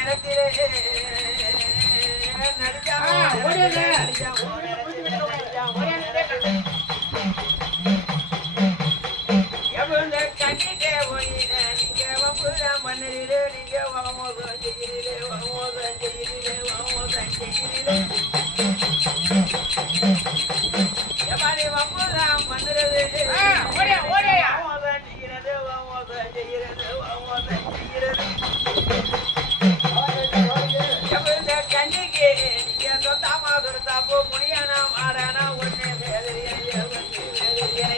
நேரத்திலே நடிச்சா கண்ணிட்டே போயிட நீங்க வம்புதான் பண்ணுறீரே நீங்க வாமோதம் செய்கிறீரே வாமோதம் செய்கிறீரே வாமோதம் செய்கிறீரே எப்பாடி வம்புதான் பண்ணுறது வாமோதம் செய்கிறது வாமோதம் செய்கிறது வாமோதம் செய்கிறது எவ்வளவு கண்ணிக்கு நீங்க சொத்தாமா சொத்தாப்போ முடியானா மாறானா ஒன்னே வேதறியே ஒன்னே வேதறியே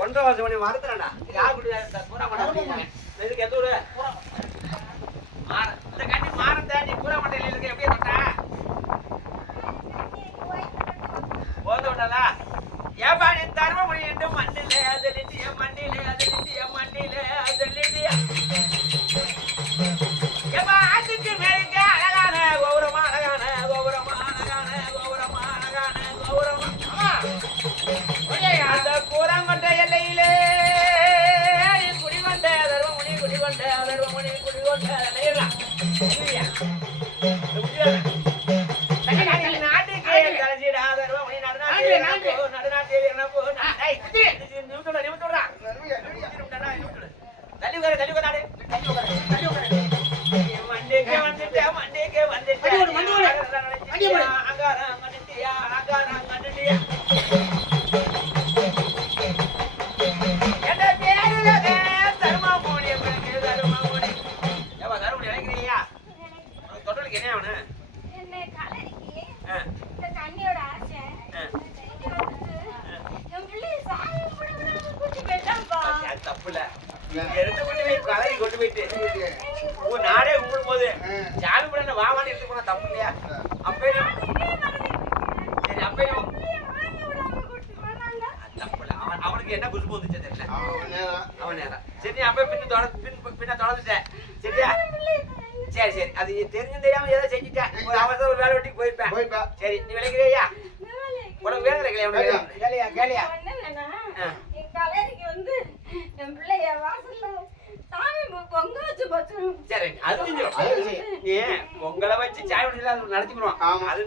ஒன்றரை வருஷம் பண்ணி மறந்துடா யார் கூட பூரா மாட்டேன் இதுக்கு எந்த ஊரு இந்த கண்டி மாறந்த நீ பூரா மாட்டேன் இருக்கு எப்படியே தொட்டா போத விட்டாலா ஏப்பா நீ தரும முடியும் மண்ணிலே அதலிட்டிய மண்ணிலே அதலிட்டிய மண்ணிலே அதலிட்டிய ஏப்பா ஆத்துக்கு மேலுங்க அழகான கௌரவமா அழகான கௌரவமா அழகான கௌரவமா அழகான கௌரவமா அந்த கூறாங்கொண்ட எல்லையிலே குடிவந்த தர்மமுனி குடிவந்த தர்மமுனி குடிவந்த நாட்டுக்கு கலசிடா தர்மமுனி நடுநாட்டு என்ன போ மண்டிக்கு வந்துட்டேன் மண்டிக்கு வந்துட்டேன் அங்காரம் கண்டுட்டியா அங்காரம் கண்டுட்டியா நாடே கும்பிடும் போது சாமி கூட வாவான்னு எடுத்து போனா தப்பு இல்லையா அப்பயும் சரி அப்பயும் தப்பு அவனுக்கு என்ன குசுப்பு வந்துச்சு தெரியல அவன் நேரம் சரி அப்ப பின்ன தொடர்ந்துட்டேன் சரியா சரி சரி அது தெரிஞ்சு தெரியாம ஏதோ செஞ்சுட்டேன் ஒரு அவசரம் ஒரு வேலை வெட்டிக்கு போயிருப்பேன் சரி நீ விளைக்கிறியா உனக்கு வேலை கிடைக்கலையா கேளியா கேளியா வந்து என் பிள்ளைய வாசல்ல சாமி பொங்க வச்சு சரி அது ஏன் உங்களை வச்சு சாய் வச்சு நடத்திக்கிறோம் அது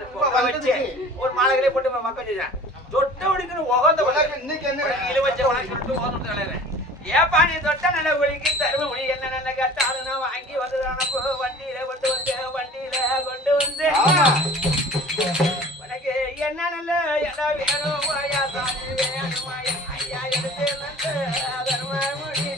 வச்சு ஒரு மாலைகளே போட்டு மக்க வச்சுட்டேன் தொட்ட உடிக்கணும் உகந்த இன்னைக்கு வச்ச உனக்கு சொல்லிட்டு ஓதம் தலைவன் ஏப்பா நீ தொட்ட நல்ல ஒழிக்கு தரும மொழி என்ன நல்ல கட்டாலும் நான் வாங்கி வந்து வண்டியில கொண்டு வந்து உனக்கு என்ன நல்ல இடம் வேணும் ஐயா சாமி வேணும் ஐயா எடுத்து தர்ம மொழி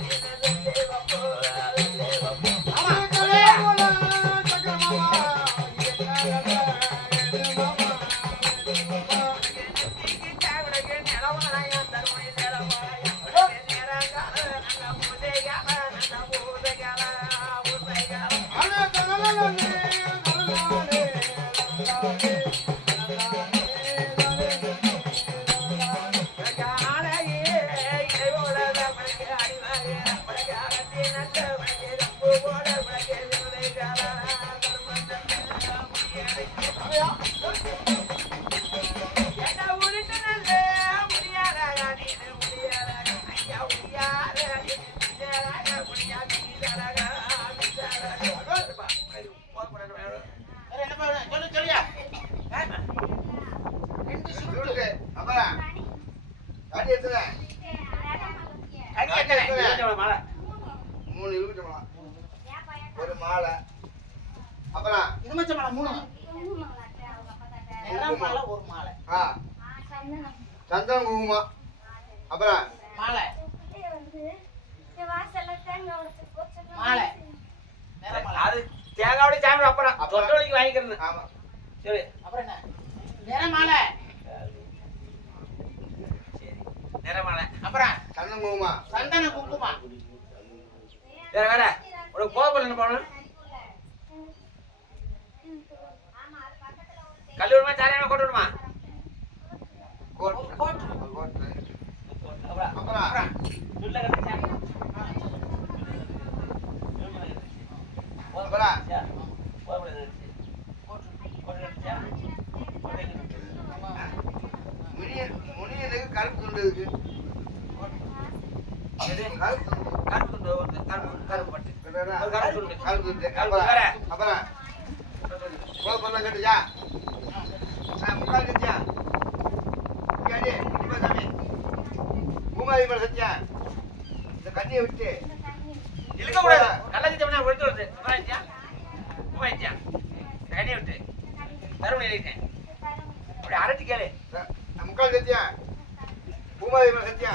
ஒரு மாலை அப்புறம் இதுமச்ச மாலை மூணு மாலை ஒரு மாலை சந்தனம் குங்குமம் அப்புறம் மாலை மாலை அது தேங்காவோட சாமி அப்புறம் தொட்டோலிக்கு வாங்கிக்கிறேன் ஆமா சரி அப்புறம் என்ன நிறமாலை. சரி நிறமாலை. அப்புறம் சந்தன குங்குமா. சந்தன குங்குமா. வேற வேற உனக்கு போகப்படல என்ன போகணும்? கல்லூரிமா சாரியாமா கொண்டு விடுமா? கோட். கோட். கோட். அப்புறம் அப்புறம் சுள்ள கட்டிச்சா? அப்புறம் முனியனுக்கு கருப்பு துண்டு இருக்கு. கருப்பு துண்டு. கருப்பு பட்டு கருப்பு துண்டு. அப்புறம் கோபம் கட்டுச்சா? முக்கால் கட்டியா? சாமி பூமாதி மேல சத்தியா? இந்த கண்ணியை விட்டு இழுக்க கூடாது. நல்லா செஞ்சா எடுத்து வருது. உமாயிச்சா கண்ணியை விட்டு தருமணி எழுதிட்டேன். அப்படி அரட்டி கேளு. முக்கால் சத்தியா? பூமாதி மேல சத்தியா?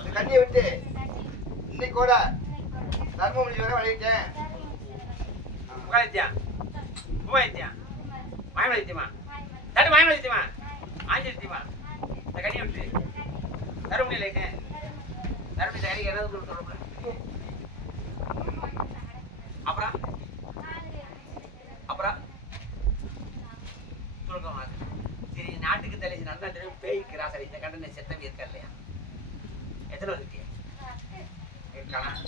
இந்த கண்ணியை விட்டு இன்னைக்கு கூட தர்மபுரி வரை வழிவிட்டேன். முக்காலித்தியா உமாயித்தியா மாயமலித்தியமா தட்டு மாயமலித்தியமா ஆஞ்சிலித்தியமா இந்த கண்ணியை விட்டு தருமணி எழுதிட்டேன். தருமணி கண்ணிக்கு என்ன சொல்லப்பட அப்புறம் அப்புறம் சொல்லுங்க. சரி நாட்டுக்கு தலைச்சு நல்லா தெரியும். பேய்க்கு ராசரி இந்த கண்டனை செத்தவி இருக்கா இல்லையா? எத்தனை இருக்கு இருக்கலாம்?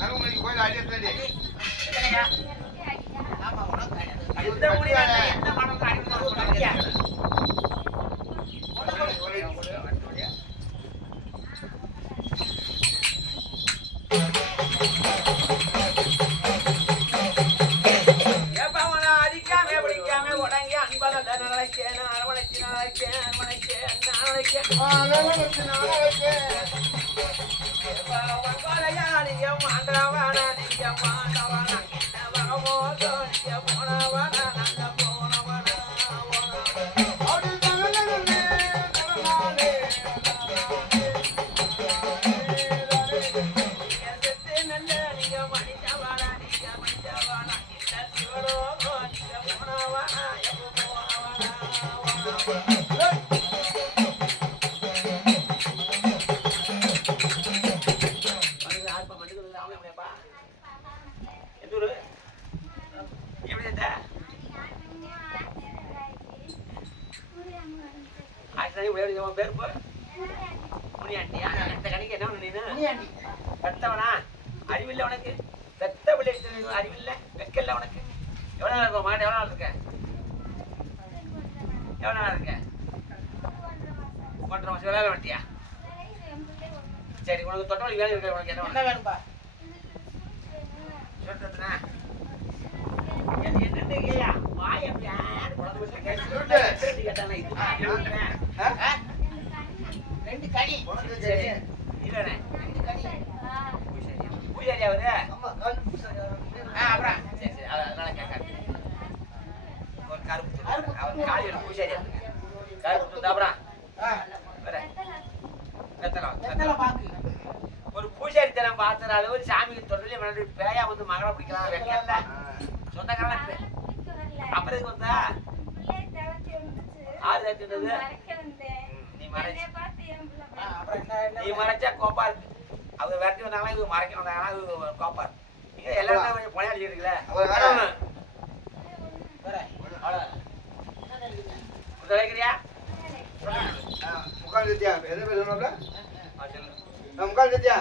தர்மபுரி கோயில் அடியத்தடி எத்தனையா? ஆமா, உனக்கு கிடையாது. எந்த முடியாது எந்த மனத்தை அடிக்கணும் சொன்னாங்க. பெத்தவனா அறிவில்லை உனக்கு? பெத்த பிள்ளை அறிவில்லை வெக்கல்ல உனக்கு? எவ்வளவு நாள் இருக்கும் மாட்ட? எவ்வளவு நாள் இருக்க? எவ்வளவு நாள் இருக்க? 1.5 மாசம் வேலை வட்டியா? சரி உனக்கு தொட்டவழி வேலை இருக்க. உனக்கு என்ன வேணும்பா? சொல்றதுனா என்னன்னு கேயா வாய் அப்படியே குழந்தை கேட்டானா இது 2 கனி. சரி இல்லண்ணே 2 கனி. பூஜாரி அவரு? அப்புறம் சரி சரி அதனால கேட்காது. ஒரு கருப்பு அவர் காலையில் பூஜாரி கருப்பு அப்புறம் வேற வெத்தலை பாக்கு. ஒரு பூஜாரி தரம் பார்த்துற அளவு சாமிக்கு தொடர்ந்து விளையாண்டு பேயா வந்து மகளை பிடிக்கலாம் வைக்கல சொந்தக்காரன். அப்புறம் இதுக்கு வந்தா 6 தட்டுனது நீ மறைச்சு நீ மறைச்சா கோப்பா இருக்கு. அவர் விரட்டி வந்தாங்கன்னா இது மறைக்க வந்தாங்கன்னா இது கோப்பா இருக்கு. நீங்க எல்லாருமே கொஞ்சம் பொழையாளி இருக்குல்ல வைக்கிறியா? முக்கால் சத்தியா? எந்த பேர் சொன்னாப்ல? முக்கால் சத்தியா?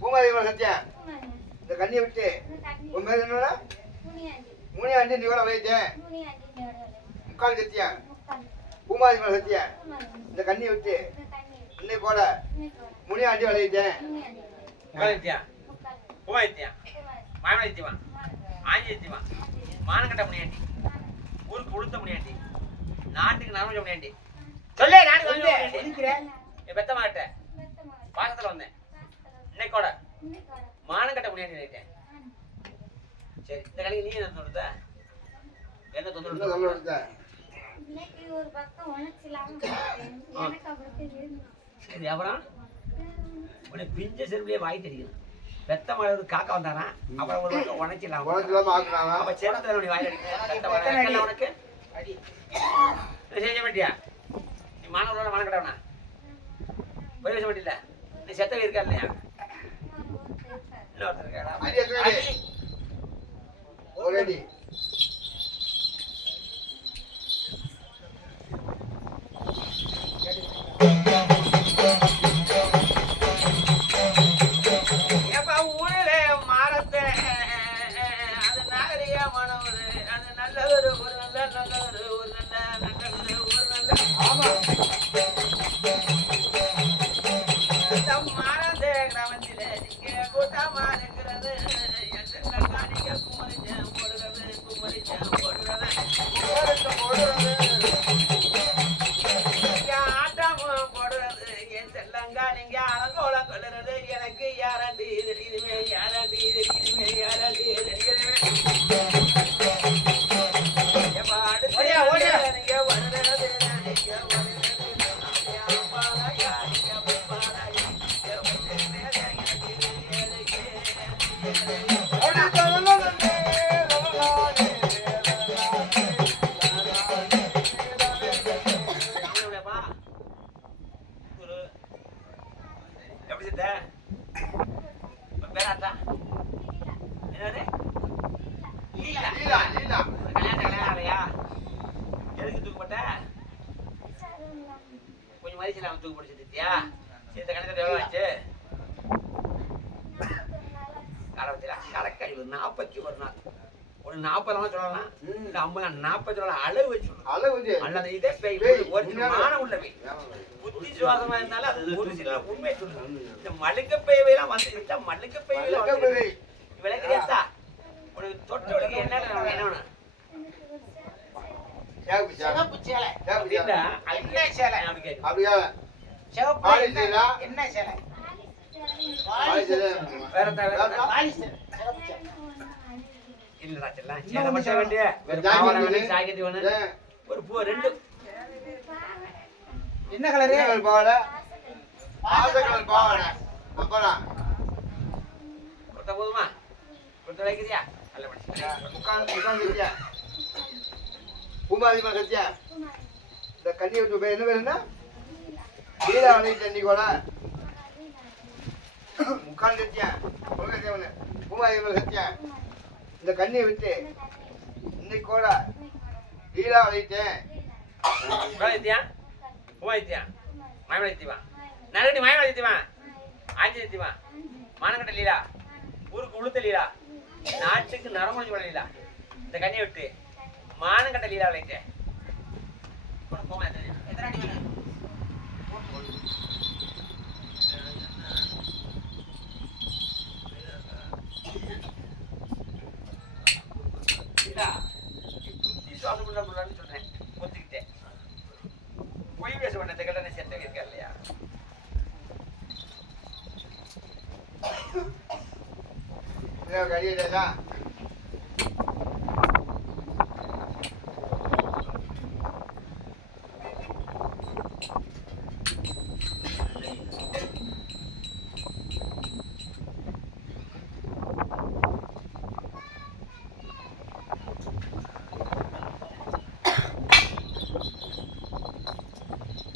பூமாதி மேல சத்தியா? இந்த கண்ணியை விட்டு உன் பேர் என்னோட முனியாண்டி நீ கூட வைத்தேன். முக்கால் சத்தியா? பூமாதி மேல சத்தியா? இந்த கண்ணியை விட்டு இன்னைக்கு கூட முனியாண்டி விளையிட்டேன். முக்காலித்தியா பூமாதித்தியா மாமலித்தியமா ஆஞ்சித்தியமா மானங்கட்ட முனியாண்டி ஊருக்கு உளுத்த முனியாண்டி நாட்டுக்கு நரம்பு முனியாண்டி சொல்லு. நாட்டுக்கு வந்து என் பெத்த மாட்ட பாசத்துல வந்தேன். இன்னைக்கோட மானங்கட்ட முனியாண்டி நினைட்டேன். சரி இந்த கடைக்கு நீ என்ன சொல்லுத? என்ன தொந்தரவு? சரி அப்புறம் உன்னை பிஞ்ச செருப்புலயே வாய் தெரியும். பெத்த மழை காக்கா வந்தானா அப்புறம் ஒரு உணச்சிடலாம். உனக்கு அப்ப சேர்த்து வாய் அடிக்க உனக்கு அடி. செய்ய மாட்டியா நீ மாணவரோட மனம் கடவனா போய் பேச மாட்டில நீ செத்தவே இருக்கா இல்லையா இன்னொருத்தர் இருக்காடா அடி எத்தனை அடி? அடி. ஒரு அடி. ஏப்பா ஊரிலே மாறத்தை அது நாகரிகமானவர் அது நல்லவர் ஒரு நல்லவர் ஒரு நல்ல ஆமா. இந்த மாறத்தை கிராமத்திலே நீங்க கூட்டமா இருக்கிறது நீங்க குமரிச்சம் போடுறது குமரிச்சம் போடுறது நீங்க ஆட்டமும் போடுறது என் செல்லங்கா நீங்க அலங்கோலம் கொள்ளுறது எனக்கு யாராண்டி தெரியுதுமே யாராண்டி தெரியுதுமே யாராண்டி தெரியுதுமே ஏப்பா அடுத்து ஓடியா, ஓடியா. நீங்க வருகிறது நீங்க வருகிறது அப்பாலாயா நீங்க அப்பாலாயா நீங்க எப்படிப்பா குரு எப்படி சித்த பேராத்தா என்னது லீலா லீலா, லீலா. கல்யாணம் ஆகலையா எதுக்கு தூக்கப்பட்ட கொஞ்சம் மதிச்சு அவன் தூக்கு பிடிச்சிட்டியா சரி இந்த கணக்கு எவ்வளோ ஆச்சு காலத்தில் கணக்கழிவு 41 நாள் ஒரு 40 நாள் சொல்லலாம் இல்லை 50 40 சொல்லலாம் அளவு வச்சு சொல்லணும் அளவு வந்து. அல்லது இதே பேய் பேய், ஒரு உண்மையான- மான உள்ளவை ஆமா. புத்தி சுவாசமா இருந்தாலும் அது ஒரு சில உண்மை சொல்லணும் இந்த மழுக்க பேவையெல்லாம் வந்து இருந்தா மழுக்க பேவையெல்லாம் மழுக்க பேய். விளக்குறியாத்தா உனக்கு தொட்டவளுக்கு என்ன வேணும் சேவப்பு சேலை. சிவப்பு சேலை. சேவப்பு சேலை. என்ன சேலை? அப்படி கேட்கும் அப்படியா? சிவப்பு பாலி என்ன- சேலா? என்ன சேலை? பாலி பாலி சேலை. சேலை. வேற பாலி சேலை. சிவப்பு சேலை. இல்லடா செல்லாம் சேலை மட்டும் வேண்டிய ஒரு ஜாக்கெட் பாவாடை வேணும். வேணும் ஜாக்கெட் வேணும் ஏன்? ஒரு பூ ரெண்டு என்ன கலரு? என்ன கலர் பாவாடை? பாச கலர் பாவாடை. அப்புறம் கொடுத்தா போதுமா கொடுத்த வைக்கிறியா நல்ல படிச்சு உட்கார்ந்து பூமாதிமா சத்தியா இந்த கண்ணி விட்டு பேர் என்ன பேர் என்ன லீலா வளைச்சு அன்னைக்கு கூட முக்கால் சத்தியா பூமாதிமா சத்தியா இந்த கண்ணியை விட்டு இன்னைக்கு கூட லீலா வளைத்தேன் வைத்தியா உமாதித்யா மயமலைத்திவா நரடி மயமலைத்திவா ஆஞ்சலித்திவா மானங்கட்ட லீலா ஊருக்கு உளுத்த லீலா நாட்டுக்கு நரமுடிஞ்சு வள லீலா இந்த கண்ணியை விட்டு மானங்கட்ட லீலா விளைத்தேன் போமா எத்தனை அடி வேணும்? லீலா புத்தி சுவாசம் பண்ண சொல்றேன் ஒத்துக்கிட்டேன் பொய் பேச வேண்டிய கல்யாணம் செத்த இருக்கா இல்லையா கடியா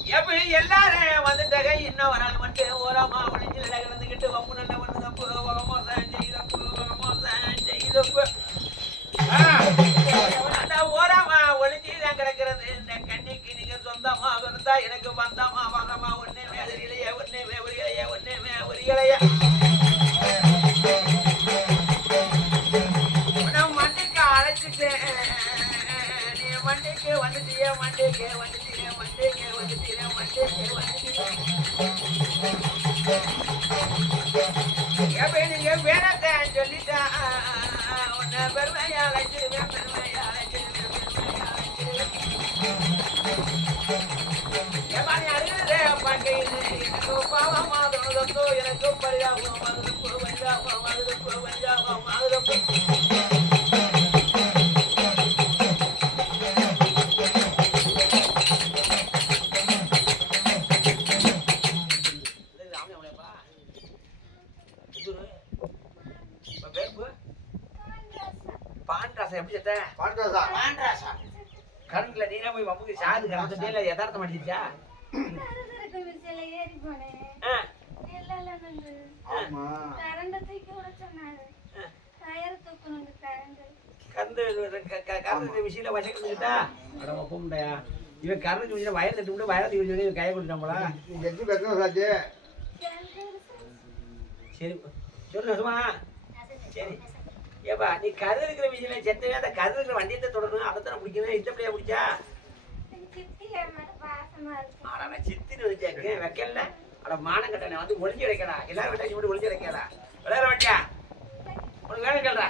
எப்படி எல்லாரும் வந்துட்டாங்க இன்னும் ஒரு நாள் மட்டும் ஓரமா ஒளிஞ்சு கிடந்துக்கிட்டு வம்பு நல்ல ஒண்ணு தப்பு மோசம் செய்தப்பு அந்த ஓரமா ஒளிஞ்சு தான் கிடக்கிறது இந்த கண்ணிக்கு நீங்க சொந்தமா இருந்தா எனக்கு வந்தமா வந்தமா ஒண்ணுமே தெரியலையே ஒண்ணுமே உரியலையே ஒண்ணுமே உரியலையே மண்டிக்கு அழைச்சிட்டேன் நீ மண்டிக்கு வந்துட்டிய மண்டிக்கு வந்துட்டிய மண்டிக்கு வந்துட்டிய மண்டிக்கு வந்துட்டிய நீங்க வேணத்தை சொல்லிட்டா உன்னை பெருமையா அழைச்சிருவேன் பெருமையா அழைச்சிருவேன் பெருமையா அழைச்சிருவேன் ஏமானி அருகிறதே பார்க்கையில் எனக்கு பாவமா தோணுதோ எனக்கு பரிதாபம் மதுரப்பு பரிதாபம் மதுரப்பு பரிதாபம் மதுரப்பு பாண்டராசா எப்படி செத்த பாண்டராசா பாண்டராசா. கரண்ட்ல நீனே போய் வம்புக்கு சாது கறந்துட்டே இல்ல யதார்த்தம் அடிச்சிச்சா கருதுறக்கு மிஷின்ல ஏறி போனேன். எல்லாம் நடந்து. ஆமா கரண்ட தூக்கி விட சொன்னாரு. Tyre தூக்கணுங்க current. கரண்ட் மிஷின்ல வசக்கிட்டா அட ஒப்பமுடையா இவன் கரண்ட் மிஷின்ல வயர் தட்டி விட்டு வயர் தூக்கி இவன் கையை கொடுத்தாங்களா நீ எது பேசுற சாஜி சரி சொல்லு சும்மா சரி ஏப்பா நீ கரு இருக்கிற மிஷின்ல செத்தவே அந்த கரு இருக்கிற வண்டியத்தை தொடரணும் அதை தானே பிடிக்கணும் இந்த பிள்ளையா பிடிச்சா ஆனா சித்தின்னு வச்சாக்கு வைக்கல அட மானம் கட்டணை வந்து ஒளிஞ்சு வைக்கடா எல்லாரும் விட்டாச்சு மட்டும் ஒளிஞ்சு வைக்கடா விளையாட வச்சா உனக்கு வேணும் கேள்றா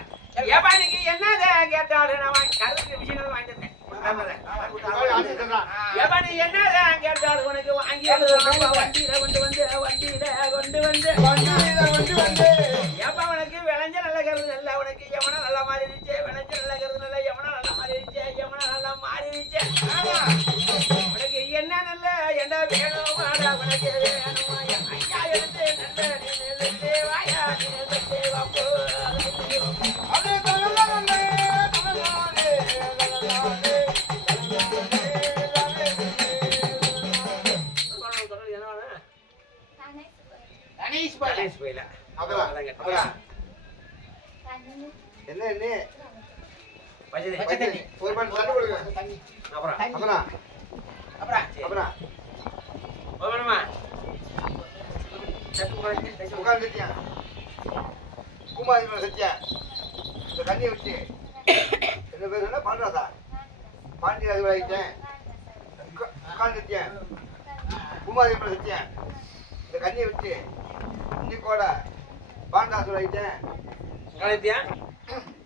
ஏப்பா நீங்க என்னது கேட்டாலும் நான் கருத்து விஷயம் வாங்கி தந்தேன் ஏப்பா நீ என்னது கேட்டாலும் உனக்கு வாங்கி வண்டியில கொண்டு வந்து ஏப்பா உனக்கு விளைஞ்ச நல்ல கருது நல்ல உனக்கு எவனா நல்லா மாறிடுச்சு விளைஞ்ச நல்ல கருது நல்ல எவனா நல்லா மாறிடுச்சு எவனா நல்லா மாறிடுச்சு உனக்கு என்ன நல்ல என்ன வேணும் உனக்கு வேணுமா ஐயா எடுத்து நல்ல வாயா வாப்போ என்ன என்ன பச்சை தண்ணி ஒரு பாட்டு தண்ணி கொடுங்க அப்புறம் அப்புறம் அப்புறம் வேணுமா உட்காந்துட்டியா பூமாதி சத்தியா இந்த தண்ணியை வச்சு என்ன பேர் என்ன பாண்டாதா பாண்டி அது வாங்கிட்டேன் உட்காந்துட்டியேன் பூமாதி சத்தியா இந்த கண்ணியை வச்சு இன்னைக்கோட பாண்டாசு வாங்கிட்டேன் கலைத்தியா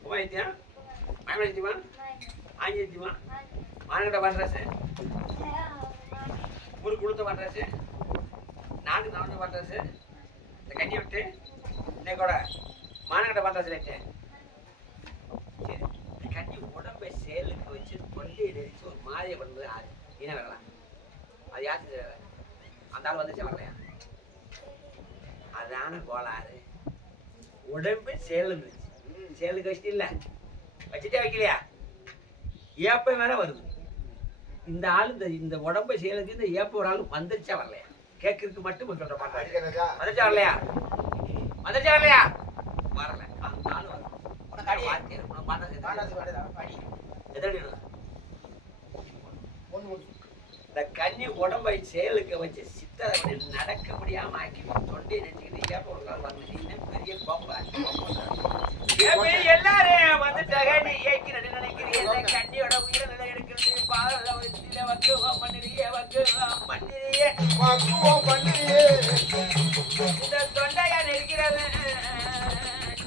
உமாயித்தியா மாமழித்திமா ஆஞ்சித்திமா மானகிட்ட பண்றாசு ஊருக்கு கொடுத்த பண்றாசு நாக்கு நடந்து பண்றாசு இந்த கண்ணி விட்டு இன்னைக்கோட மானகிட்ட பண்றாசு லைட்டேன் சரி இந்த கண்ணி உடம்பை சேலுக்கு வச்சு கொண்டே நெரிச்சு ஒரு மாதிரியை பண்ணுறது ஆறு இன வரலாம் அது யாரு அந்த ஆள் வந்துச்சு வரலையா அதான கோளாறு உடம்பு சேலுன்னு சேலுக்கு வச்சுட்டு இல்லை வச்சுட்டே வைக்கலையா ஏப்ப வேற வருது இந்த ஆள் இந்த உடம்பை சேலுக்கு இந்த ஏப்ப ஒரு ஆள் வந்துருச்சா வரலையா கேட்கறதுக்கு மட்டும் சொல்ற மாட்டாங்க வந்துச்சா வரலையா வரல அந்த ஆள் வரும் இந்த கன்னி உடம்பை செயலுக்கு வச்சு சித்தரை நடக்க முடியாம ஆக்கி தொண்டி நினைச்சுக்கிட்டு ஏப்ப ஒரு கால் வந்துட்டீங்கன்னா பெரிய பம்பா எல்லாரும் வந்துட்டாங்க நீ ஏக்கி நினைக்கிறீங்க கண்ணியோட உயிரை நிலை எடுக்கிறது பால வக்குவம் பண்ணிறியே இந்த தொண்டையா நெருக்கிறது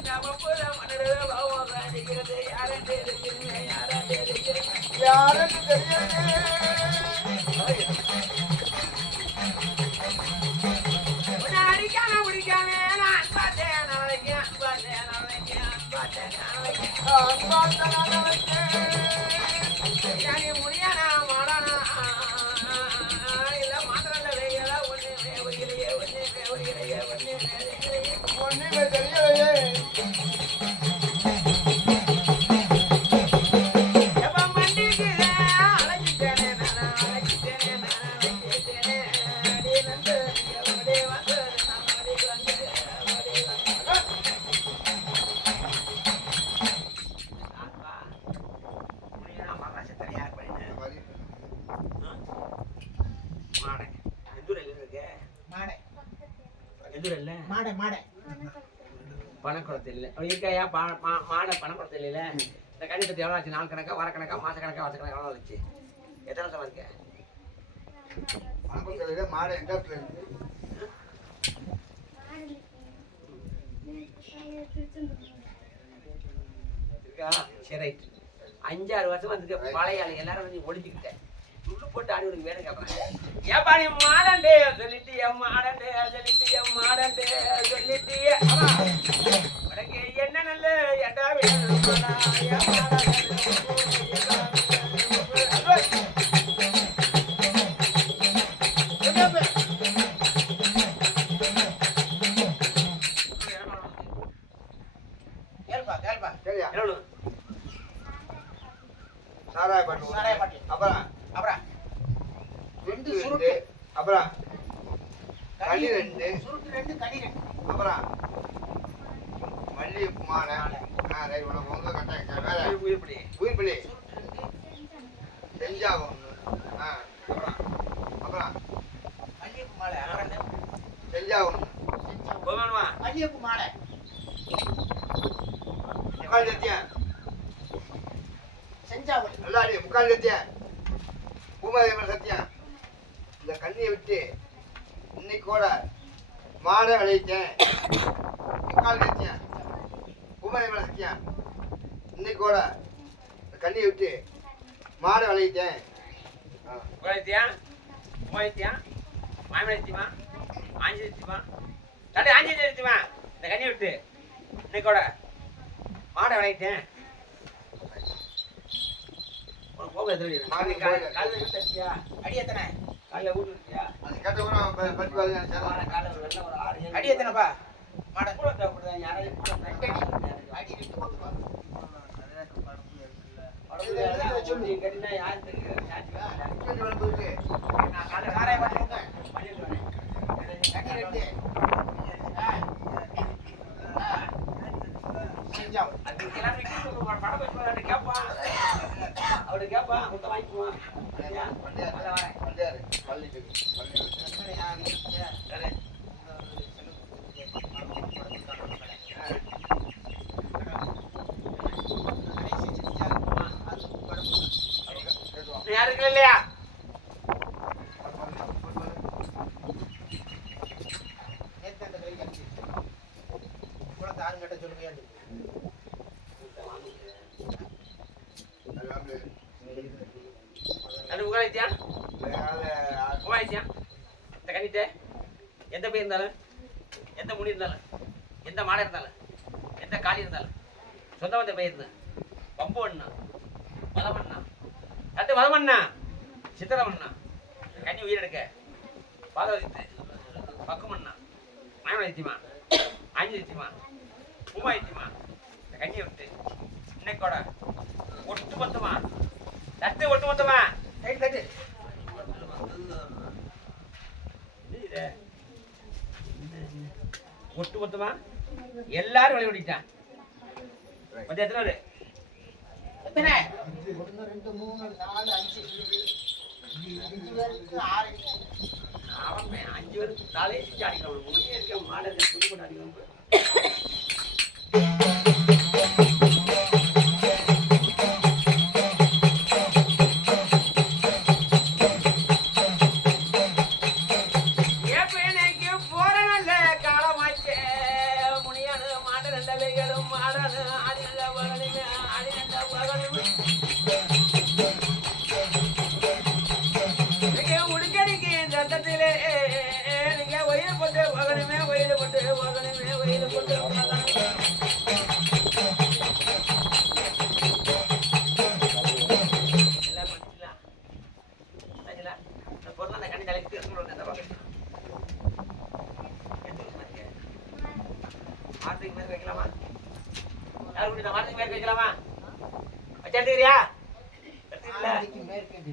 நம்ம புற மன்னர் பாவம் நிற்கிறது யாரே அடிக்காம முடிக்காம நான் பார்த்தேன் முடியாத மாடானா இல்ல மாத்திரம் வெயில ஒண்ணு தெரியலையே பணக்குளத்தில் இல்லை இருக்கையா மாடை பணக்குளத்தில் இல்லை இந்த கணிதத்தை எவ்வளோ ஆச்சு நாள் கணக்கா வார கணக்கா மாச கணக்கா வருஷ கணக்கா எவ்வளோ ஆச்சு எத்தனை வருஷமா இருக்க பணக்குளத்தில் மாடை எங்க இருக்கு இருக்கா சரி ரைட் 5-6 வருஷம் வந்து பழைய ஆளு எல்லாரும் வந்து ஒழிஞ்சுக்கிட்டேன் துள்ளு போட்டு ஆடி உனக்கு வேணும் கேட்பேன் ஏப்பா நீ மாடண்டே சொல்லிட்டு உனக்கு என்ன நல்ல எடா சாராய பாட்டு அப்புறம் அப்புறம் ரெண்டு சுருட்டு. சுருட்டு. அப்புறம் கனி ரெண்டு. சுருட்டு 2 கனி 2 அப்புறம் மல்லி மாலை. ரைட் உனக்கு உங்க கரெக்டாக வேற உயிர்படி உயிர்பிள்ளை சுருட்டு 2 செஞ்சா ஒன்று. அப்புறம் அப்புறம் மல்லிகைப்பூ மாலை அப்புறம் என்ன? செஞ்சா ஒன்று. போகணுமா மல்லிகைப்பூ மாலை முக்கால் சத்தியா செஞ்சா ஒண்ணு. நல்லா அடி முக்கால் சத்தியா பூமாதேவன் சத்தியா இந்த கண்ணியை விட்டு இன்னைக்கோட மாடை விளைவித்தேன். முக்கால் சத்தியா பூமாதேவன் சத்தியா இன்னைக்கோட இந்த கண்ணியை விட்டு மாடை விளைவித்தேன். உழைத்தியா உழைத்தியா மாமழைத்தியமா ஆஞ்சிருத்தியமா தடை ஆஞ்சிருத்தியமா இந்த கண்ணி விட்டு இன்னைக்கோட மாடை விளையிட்டேன். போக மாடு காலையில் தட்டியா அடி எத்தனை? காலையில் வீட்டுக்கிட்டியா அது கேட்டவங்க பற்றி பாருங்க. காலையில் வெள்ள ஒரு 6 அடி எத்தனைப்பா? மாடை கூட தேவைப்படுதா யாரையும் கூட அடி 2 போட்டுப்பா. சொல்லி கட்டினா யாருக்கு நான் காரை மாட்டேன். கனி 2 செஞ்சா ஒண்ணு. அவரு கேப்பான் கொடுத்த வாங்கிக்குவான் பள்ளியாரு பள்ளிக்கு என்னடா யாரு இருக்கியா? யாருக்கு இல்லையா நேத்து அந்த கை கட்டி கூட தாரு கட்ட சொல்லுங்க. அது உங்களைத்தியா உங்களைத்தியா இந்த கணித்த எந்த பேர் இருந்தாலும் எந்த முடி இருந்தாலும் எந்த மாடை இருந்தாலும் எந்த காலி இருந்தாலும் சொந்த வந்த பெயர் இருந்தா பம்பு அண்ணா மதமண்ணா தட்டு மதமண்ணா சித்திரமண்ணா கன்னி உயிரெடுக்க பாதவதித்து பக்குமண்ணா மாயமலைத்தியமா ஆஞ்சிலித்தியமா பூமாயித்தியமா இந்த கண்ணியை விட்டு இன்னைக்கோட ஒட்டு மொத்தமா தட்டு ஒட்டு மொத்தமா ரைட் கட்டு. ஒட்டு மொத்தமா எல்லாரும் விளைய ஓடிட்டான். மொத்தம் எத்தனை பேரு? எத்தனை? 1 2 3 4 5 5 பேருக்கு 6 அவன் 5 பேருக்கு தலையை சுற்றி அடிக்கிறான். முடியே இருக்க மாடல் புது போட்டு அடிக்கிறான்.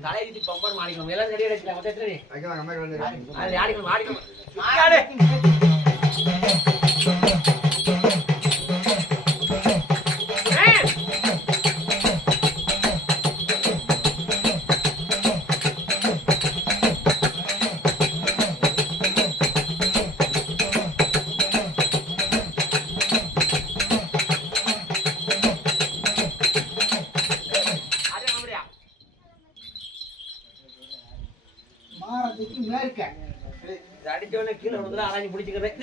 தலையை பம்பர் மாடிக்கணும் எல்லாம் ரெடி ஆயிடுச்சு மொத்தம் எத்தனை அது ஆடிக்கணும் ஆடிக்கணும் மாறதுக்கு மேற்க அடிச்சவனே கீழே விழுந்துலாம் அரைஞ்சு பிடிச்சிக்கிறேன்